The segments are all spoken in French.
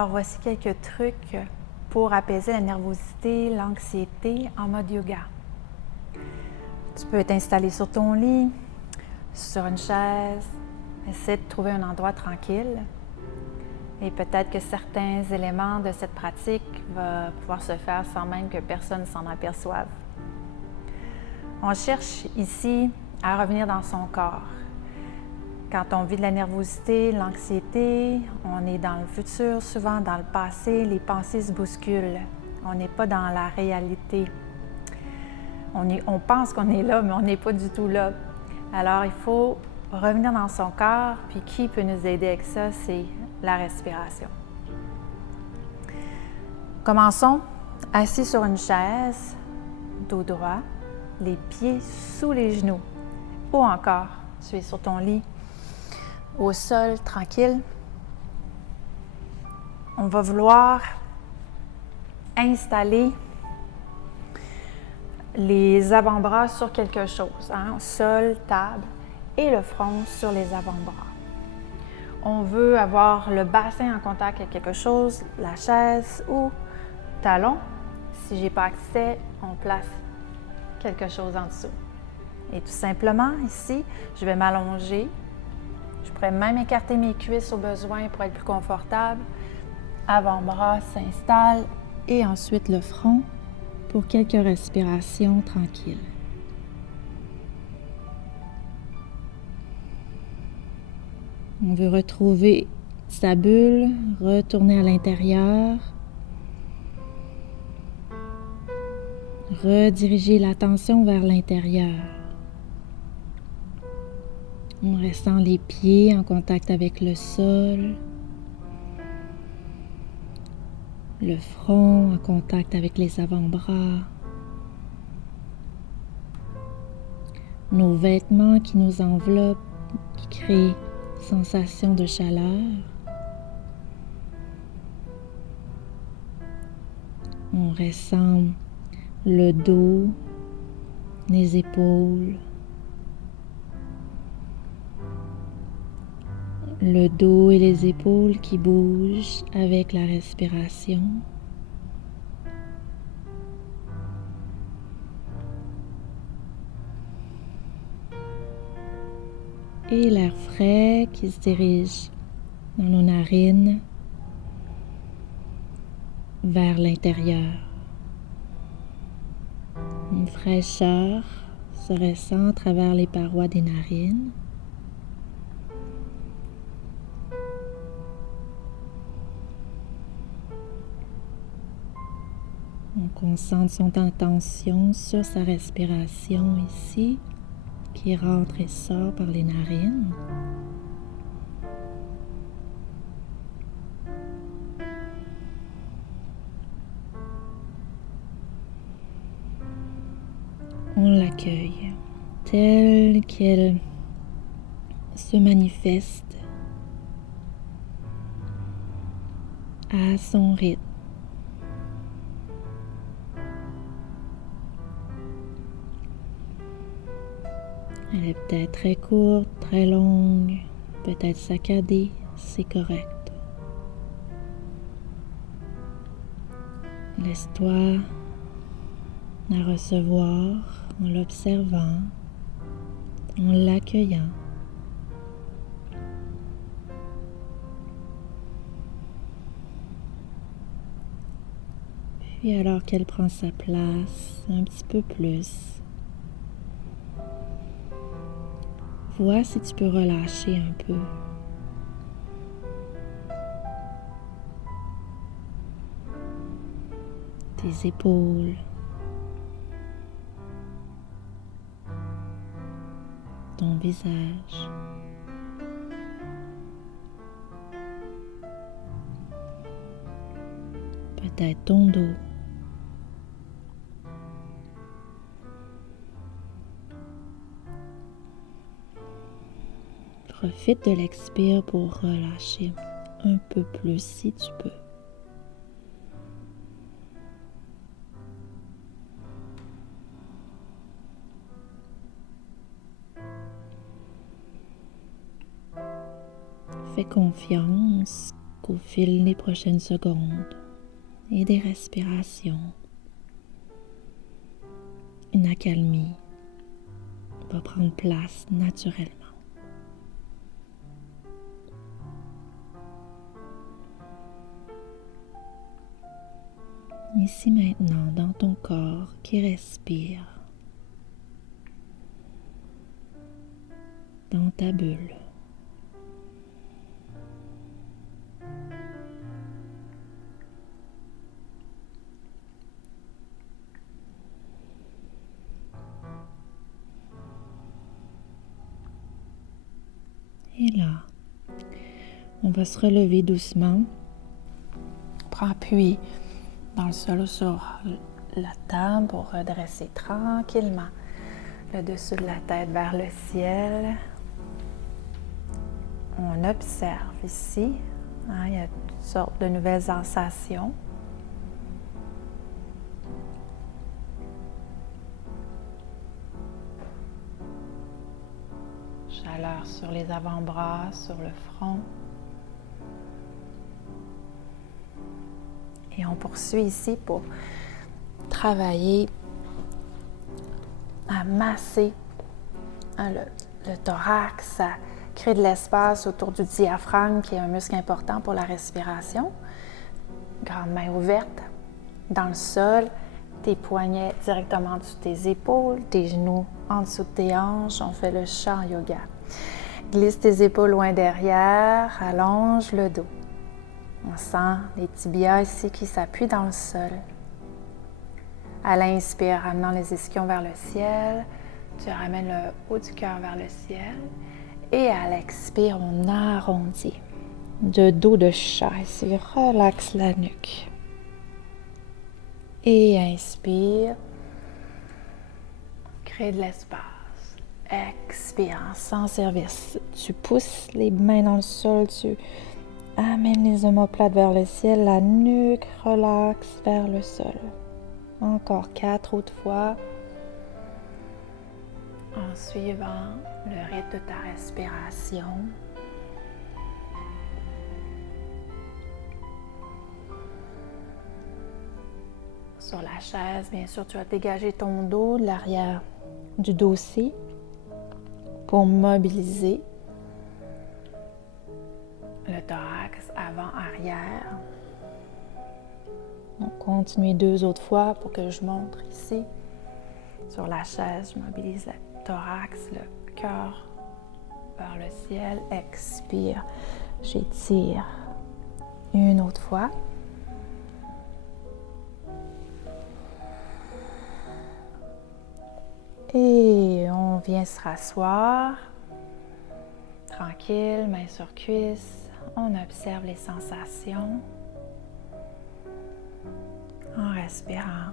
Alors, voici quelques trucs pour apaiser la nervosité, l'anxiété en mode yoga. Tu peux t'installer sur ton lit, sur une chaise, essaie de trouver un endroit tranquille. Et peut-être que certains éléments de cette pratique vont pouvoir se faire sans même que personne s'en aperçoive. On cherche ici à revenir dans son corps. Quand on vit de la nervosité, l'anxiété, on est dans le futur, souvent dans le passé, les pensées se bousculent. On n'est pas dans la réalité. On pense qu'on est là, mais on n'est pas du tout là. Alors, il faut revenir dans son corps, puis qui peut nous aider avec ça? C'est la respiration. Commençons assis sur une chaise, dos droit, les pieds sous les genoux, ou encore, tu es sur ton lit, au sol, tranquille. On va vouloir installer les avant-bras sur quelque chose, sol, table, et le front sur les avant-bras. On veut avoir le bassin en contact avec quelque chose, la chaise ou talon. Si je n'ai pas accès, on place quelque chose en dessous. Et tout simplement, ici, je vais m'allonger. Je pourrais même écarter mes cuisses au besoin pour être plus confortable. Avant-bras s'installe et ensuite le front pour quelques respirations tranquilles. On veut retrouver sa bulle, retourner à l'intérieur, rediriger l'attention vers l'intérieur. En restant les pieds en contact avec le sol, le front en contact avec les avant-bras, nos vêtements qui nous enveloppent, qui créent sensation de chaleur. On ressent le dos, les épaules, le dos et les épaules qui bougent avec la respiration. Et l'air frais qui se dirige dans nos narines vers l'intérieur. Une fraîcheur se ressent à travers les parois des narines. On concentre son attention sur sa respiration ici, qui rentre et sort par les narines. On l'accueille telle qu'elle se manifeste à son rythme. Elle est peut-être très courte, très longue, peut-être saccadée, c'est correct. Laisse-toi la recevoir en l'observant, en l'accueillant. Puis alors qu'elle prend sa place un petit peu plus, vois si tu peux relâcher un peu. Tes épaules, ton visage, peut-être ton dos. Profite de l'expire pour relâcher un peu plus si tu peux. Fais confiance qu'au fil des prochaines secondes et des respirations, une accalmie va prendre place naturellement. Ici maintenant, dans ton corps qui respire, dans ta bulle. Et là, on va se relever doucement. Prends appui dans le sol ou sur la table pour redresser tranquillement le dessus de la tête vers le ciel. On observe ici, il y a toutes sortes de nouvelles sensations. Chaleur sur les avant-bras, sur le front. Et on poursuit ici pour travailler à masser le thorax, à créer de l'espace autour du diaphragme qui est un muscle important pour la respiration. Grande main ouverte dans le sol, tes poignets directement en dessous de tes épaules, tes genoux en dessous de tes hanches. On fait le chat yoga. Glisse tes épaules loin derrière, allonge le dos. On sent les tibias ici qui s'appuient dans le sol. À l'inspire, ramenant les ischions vers le ciel, tu ramènes le haut du cœur vers le ciel. Et à l'expire, on arrondit. De dos de chat ici, relaxe la nuque. Et inspire, crée de l'espace. Expire, sans service. Tu pousses les mains dans le sol, tu amènes les omoplates vers le ciel, la nuque relaxe vers le sol. Encore 4 autres fois. En suivant le rythme de ta respiration. Sur la chaise, bien sûr, tu vas dégager ton dos de l'arrière du dossier pour mobiliser le thorax avant-arrière. Donc, continuez 2 autres fois pour que je montre ici. Sur la chaise, je mobilise le thorax, le cœur vers le ciel. Expire, j'étire. Une autre fois. Et on vient se rasseoir. Tranquille, main sur cuisse. On observe les sensations. En respirant.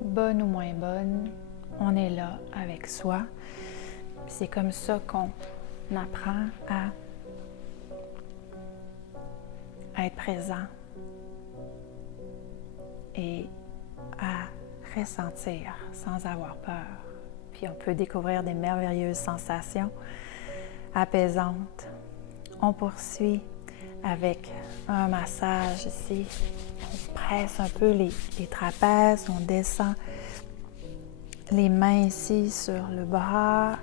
Bonne ou moins bonne, on est là avec soi. C'est comme ça qu'on apprend à être présent et à ressentir sans avoir peur. Puis on peut découvrir des merveilleuses sensations apaisantes. On poursuit avec un massage ici. On presse un peu les trapèzes, on descend les mains ici sur le bras.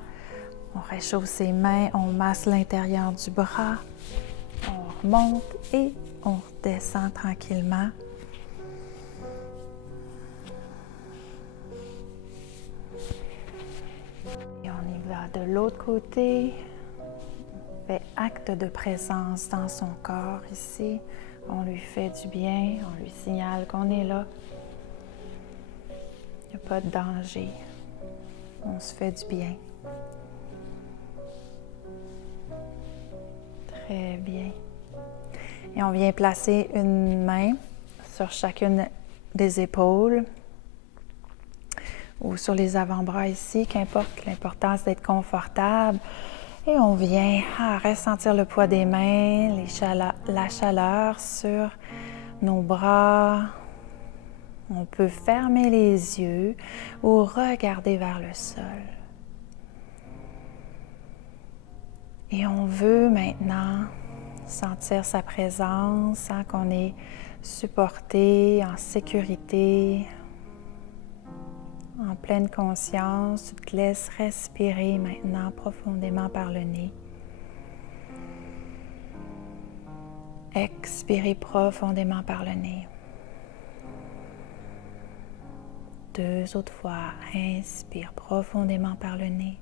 On réchauffe ses mains, on masse l'intérieur du bras. On remonte et on redescend tranquillement. Et on y va de l'autre côté. On fait acte de présence dans son corps ici. On lui fait du bien, on lui signale qu'on est là. Il n'y a pas de danger. On se fait du bien. Très bien. Et on vient placer une main sur chacune des épaules ou sur les avant-bras ici, qu'importe, l'important c'est d'être confortable. Et on vient ressentir le poids des mains, la chaleur sur nos bras. On peut fermer les yeux ou regarder vers le sol. Et on veut maintenant sentir sa présence, qu'on est supporté, en sécurité, en pleine conscience. Tu te laisses respirer maintenant profondément par le nez. Expirez profondément par le nez. 2 autres fois. Inspire profondément par le nez.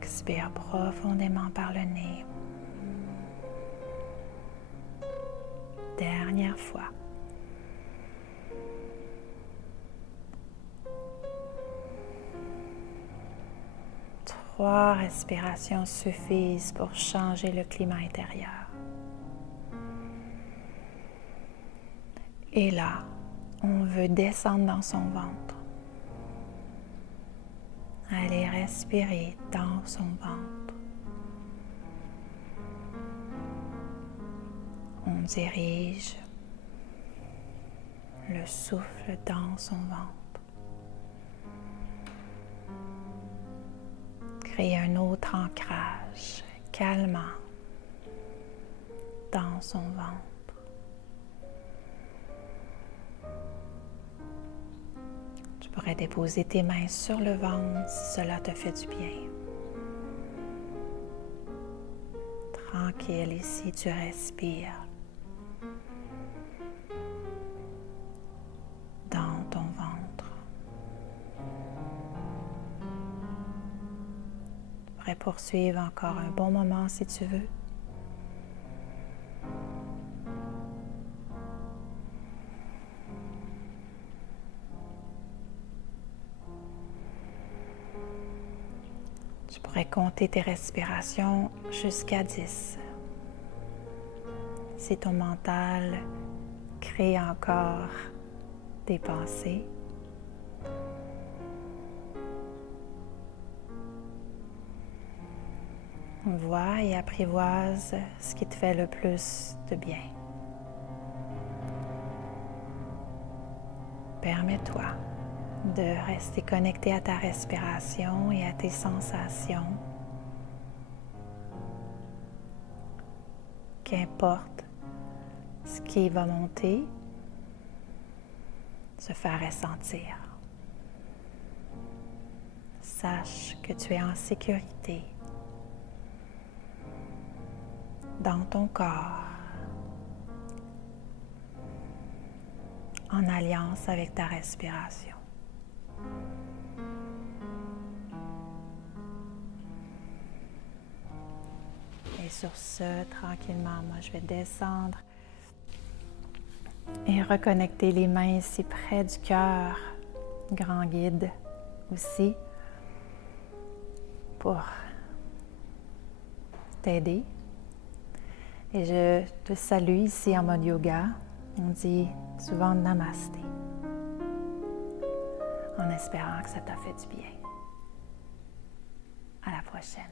Expire profondément par le nez. Dernière fois. Trois respirations suffisent pour changer le climat intérieur. Et là, on veut descendre dans son ventre. Allez respirer dans son ventre. On dirige le souffle dans son ventre. Créer un autre ancrage calmant dans son ventre. Tu pourrais déposer tes mains sur le ventre si cela te fait du bien. Tranquille ici, tu respires dans ton ventre. Tu pourrais poursuivre encore un bon moment si tu veux. Tu pourrais compter tes respirations jusqu'à 10. Si ton mental crée encore des pensées, vois et apprivoise ce qui te fait le plus de bien. Permets-toi de rester connecté à ta respiration et à tes sensations. Qu'importe ce qui va monter, se faire ressentir. Sache que tu es en sécurité dans ton corps, en alliance avec ta respiration. Et sur ce, tranquillement, moi je vais descendre et reconnecter les mains ici près du cœur, grand guide aussi, pour t'aider. Et je te salue ici en mode yoga. On dit souvent namasté, en espérant que ça t'a fait du bien. À la prochaine.